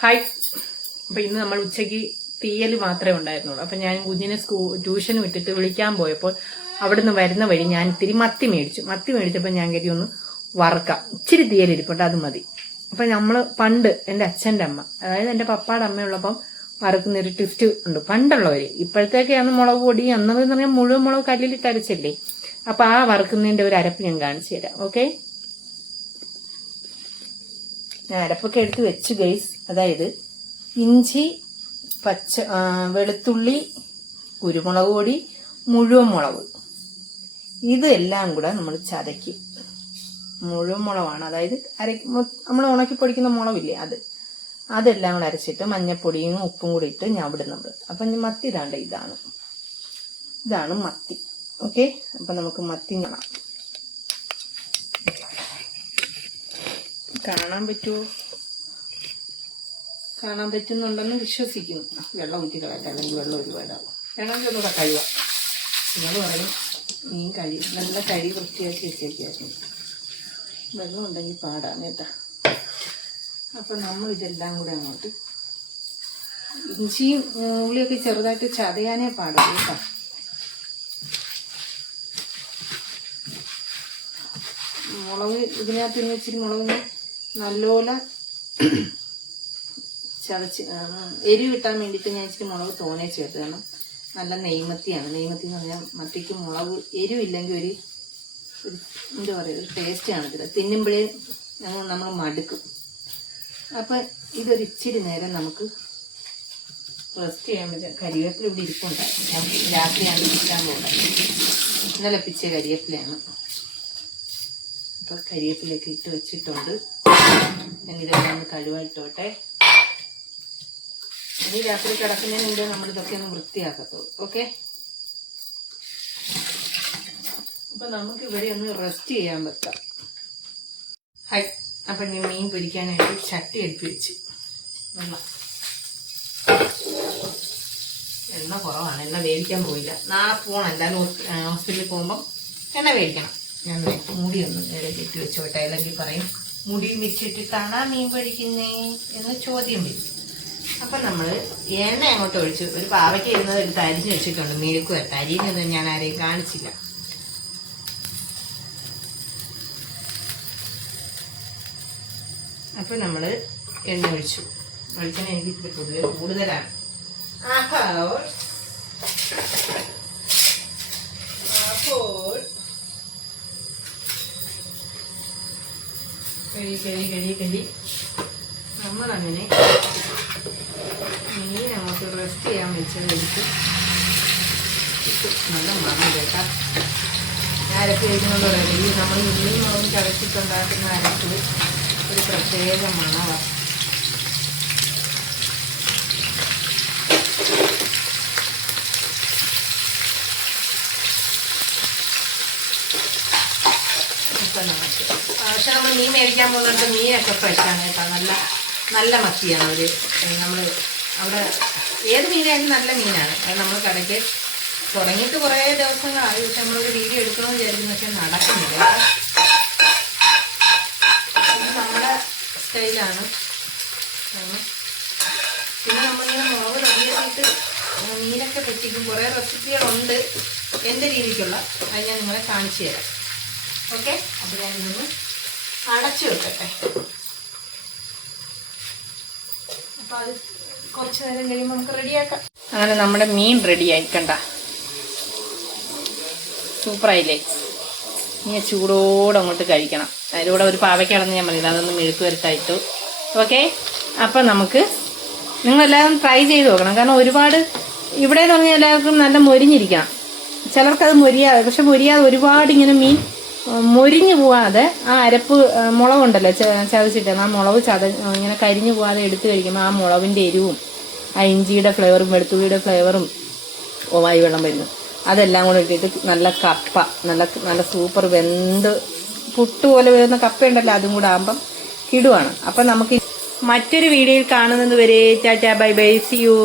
Hi. അപ്പൊ ഇന്ന് നമ്മൾ ഉച്ചയ്ക്ക് തീയൽ മാത്രമേ ഉണ്ടായിരുന്നുള്ളൂ. അപ്പൊ ഞാൻ കുഞ്ഞിനെ ട്യൂഷന് വിട്ടിട്ട് വിളിക്കാൻ പോയപ്പോൾ അവിടുന്ന് വരുന്ന വഴി ഞാൻ ഇത്തിരി മത്തി മേടിച്ചപ്പോൾ ഞാൻ കരുതി ഒന്ന് വറുക്കാം. ഇച്ചിരി തീയലിരിപ്പുണ്ട്, അത് മതി. അപ്പൊ നമ്മള് പണ്ട് എന്റെ അച്ഛന്റെ അമ്മ, അതായത് എന്റെ പപ്പാടെ അമ്മയുള്ളപ്പം വറുക്കുന്ന ഒരു ട്വിസ്റ്റ് ഉണ്ട്. പണ്ടുള്ളവര്, ഇപ്പോഴത്തേക്കാണ് മുളക് പൊടി അന്നെന്ന് പറഞ്ഞാൽ മുഴുവൻ മുളക് കല്ലിലിട്ട് അരച്ചല്ലേ. അപ്പൊ ആ വറുക്കുന്നതിന്റെ ഒരു അരപ്പ് ഞാൻ കാണിച്ചു തരാം. ഓക്കെ, ഞാൻ അരപ്പൊക്കെ എടുത്ത് വെച്ചു ഗൈസ്. അതായത് ഇഞ്ചി, വെളുത്തുള്ളി, കുരുമുളക് പൊടി, മുഴുവൻ മുളക്, ഇതെല്ലാം കൂടെ നമ്മൾ ചതയ്ക്കും. മുഴുവൻ മുളകാണ്, അതായത് നമ്മൾ ഉണക്കി പൊടിക്കുന്ന മുളകില്ലേ, അതെല്ലാം കൂടെ അരച്ചിട്ട് മഞ്ഞപ്പൊടിയും ഉപ്പും കൂടി ഇട്ട് ഞവിടും നമ്മൾ. അപ്പൊ മത്തി ഇതാണ്ട് ഇതാണ് മത്തി. ഓക്കെ, അപ്പൊ നമുക്ക് മത്തി കാണാൻ പറ്റുന്നുണ്ടെന്ന് വിശ്വസിക്കുന്നു. വെള്ളം ഊറ്റി കളയട്ടെ, അല്ലെങ്കിൽ വെള്ളം ഒരുപാടാവും. വേണമെങ്കിൽ ഒന്നുകൂടെ കഴിവാം. നിങ്ങൾ പറയും മീൻ നല്ല കരി വൃത്തിയാക്കി വെച്ചേക്കായിരുന്നു, വെള്ളം ഉണ്ടെങ്കിൽ പാടാണ് കേട്ടാ. അപ്പൊ നമ്മൾ ഇതെല്ലാം കൂടെ അങ്ങോട്ട് ഇഞ്ചിയും ഉള്ളിയൊക്കെ ചെറുതായിട്ട് ചതയാനേ പാടുള്ളൂ കേട്ടോ. മുളക് ഇതിനകത്ത് ഇനി ഇച്ചിരി മുളക് നല്ലോല ചതച്ച് എരിവ് കിട്ടാൻ വേണ്ടിയിട്ട് ഞാൻ ഇച്ചിരി മുളക് തോനെ ചേർത്ത്. കാരണം നല്ല നെയ്മത്തിയാണ്. നെയ്മത്തി എന്ന് പറഞ്ഞാൽ മത്തിക്ക് മുളക് എരിവില്ലെങ്കിൽ ഒരു എന്താ പറയുക, ഒരു ടേസ്റ്റ് കാണത്തില്ല, തിന്നുമ്പോഴേ നമ്മൾ മടുക്കും. അപ്പം ഇതൊരു ഇച്ചിരി നേരം നമുക്ക് റെസ്റ്റ് ചെയ്യാൻ പറ്റും. കരിവേപ്പില ഇവിടെ ഇരിപ്പുണ്ടായിരുന്നു, ഞാൻ രാത്രിയാണ് പിടിക്കാൻ പോകുന്നത്. ഇന്നലെ പിച്ച കരിവേപ്പിലയാണ്. അപ്പോൾ കരിവേപ്പിലൊക്കെ ഇട്ട് വെച്ചിട്ടുണ്ട്. ഞാൻ ഇതെല്ലാം ഒന്ന് കഴുവായിട്ടോട്ടെ. ഇനി രാത്രി കിടക്കുന്നതിന് മുമ്പ് നമ്മളിതൊക്കെ ഒന്ന് വൃത്തിയാക്കത്തുള്ളൂ. ഓക്കെ, അപ്പൊ നമുക്ക് ഇവിടെ ഒന്ന് റെസ്റ്റ് ചെയ്യാൻ വെക്കാം. ഹായ്. അപ്പൊ ഞാൻ മീൻ പൊരിക്കാനായിട്ട് ചട്ടി എടുത്ത് വെച്ച് എണ്ണ കുറവാണ്, എണ്ണ വേവിക്കാൻ പോയില്ല. നാളെ പോകണം, എല്ലാവരും ഹോസ്പിറ്റലിൽ പോകുമ്പം എണ്ണ വേവിക്കണം. ഞാൻ മുടി ഒന്ന് നേരെ കെട്ടി വെച്ചോട്ടെ, അല്ലെങ്കിൽ പറയും മുടി വെച്ചിട്ടിട്ടാണ് മീൻ പൊരിക്കുന്നേ എന്ന് ചോദ്യം വരും. അപ്പൊ നമ്മള് എണ്ണ അങ്ങോട്ട് ഒഴിച്ചു. ഒരു പാവയ്ക്ക് ഇരുന്നത് എടുത്ത് അരിഞ്ഞ് വെച്ചിട്ടുണ്ട്, മെഴുക്ക് വരട്ടെ. അരിയുന്നത് ഞാൻ ആരെയും കാണിച്ചില്ല. അപ്പൊ നമ്മള് എണ്ണ ഒഴിച്ചു. ഒഴിച്ചാൽ എനിക്ക് ഇത്തിരി പൊതുവെ കൂടുതലാണ്. കഴി നമ്മളങ്ങനെ മീൻ അങ്ങോട്ട് റെസ്റ്റ് ചെയ്യാൻ വെച്ചതെടുത്ത് നല്ല മണം കേട്ടാ. അരപ്പ് കഴിക്കുന്നത് പറയുന്നത് നമ്മൾ മീൻ മുളകും ചതച്ചിട്ടുണ്ടാക്കുന്ന അരപ്പ് ഒരു പ്രത്യേക മണമാണ്. പക്ഷെ നമ്മൾ മീൻ മേടിക്കാൻ പോകുന്നുണ്ട്, മീനൊക്കെ ഫ്രഷാണ് കേട്ടോ. നല്ല മത്തിയാണ് അവർ. നമ്മൾ അവിടെ ഏത് മീനായാലും നല്ല മീനാണ്. അത് നമ്മൾ കടയ്ക്ക് തുടങ്ങിയിട്ട് കുറേ ദിവസങ്ങളായി. പക്ഷെ നമ്മളൊരു വീഡിയോ എടുക്കണമെന്ന് വിചാരിക്കുന്നു, പക്ഷെ നടക്കുന്നില്ല. ഇത് നമ്മുടെ സ്റ്റൈലാണ്. പിന്നെ നമ്മളിങ്ങനെ മുളക് റെഡിയാക്കിയിട്ട് മീനൊക്കെ പറ്റിക്കും. കുറേ റെസിപ്പികളുണ്ട് എൻ്റെ രീതിക്കുള്ള, അത് ഞാൻ നിങ്ങളെ കാണിച്ചു തരാം. ഓക്കെ, അപ്പോൾ ഞാൻ ഇതൊന്ന് അടച്ചു വെക്കട്ടെ. അപ്പം അത് കുറച്ച് നേരം കഴിയുമ്പോൾ നമുക്ക് റെഡിയാക്കാം. അങ്ങനെ നമ്മുടെ മീൻ റെഡിയായി, കണ്ട സൂപ്പറായില്ലേ. ഇനി ചൂടോടെ അങ്ങോട്ട് കഴിക്കണം. അതിലൂടെ ഒരു പാവയ്ക്കാണെന്ന് ഞാൻ പറഞ്ഞില്ല, അതൊന്ന് മെഴുക്ക് വരട്ടായിട്ടു. ഓക്കെ, അപ്പം നമുക്ക് നിങ്ങളെല്ലാവരും ട്രൈ ചെയ്ത് നോക്കണം. കാരണം ഒരുപാട് ഇവിടെ എന്ന് പറഞ്ഞാൽ എല്ലാവർക്കും നല്ല മൊരിഞ്ഞിരിക്കണം. ചിലർക്കത് മൊരിയാതെ, പക്ഷെ മൊരിയാതെ ഒരുപാട് ഇങ്ങനെ മീൻ മൊരിഞ്ഞു പോവാതെ ആ അരപ്പ് മുളകുണ്ടല്ലോ ചതച്ചിട്ട്, ആ മുളക് ഇങ്ങനെ കരിഞ്ഞു പോവാതെ എടുത്ത് കഴിക്കുമ്പോൾ ആ മുളകിൻ്റെ എരിവും ആ ഇഞ്ചിയുടെ ഫ്ലേവറും വെളുത്തുള്ളിയുടെ ഫ്ലേവറും വായി വെള്ളം വരുന്നു, അതെല്ലാം കൂടെ ഇട്ടിട്ട് നല്ല കപ്പ, നല്ല സൂപ്പർ വെന്ത് പുട്ടുപോലെ വരുന്ന കപ്പയുണ്ടല്ലോ, അതും കൂടെ ആകുമ്പം കിടുവാണ്. അപ്പം നമുക്ക് മറ്റൊരു വീഡിയോയിൽ കാണുന്നത് വരെ tata bye bye, see U.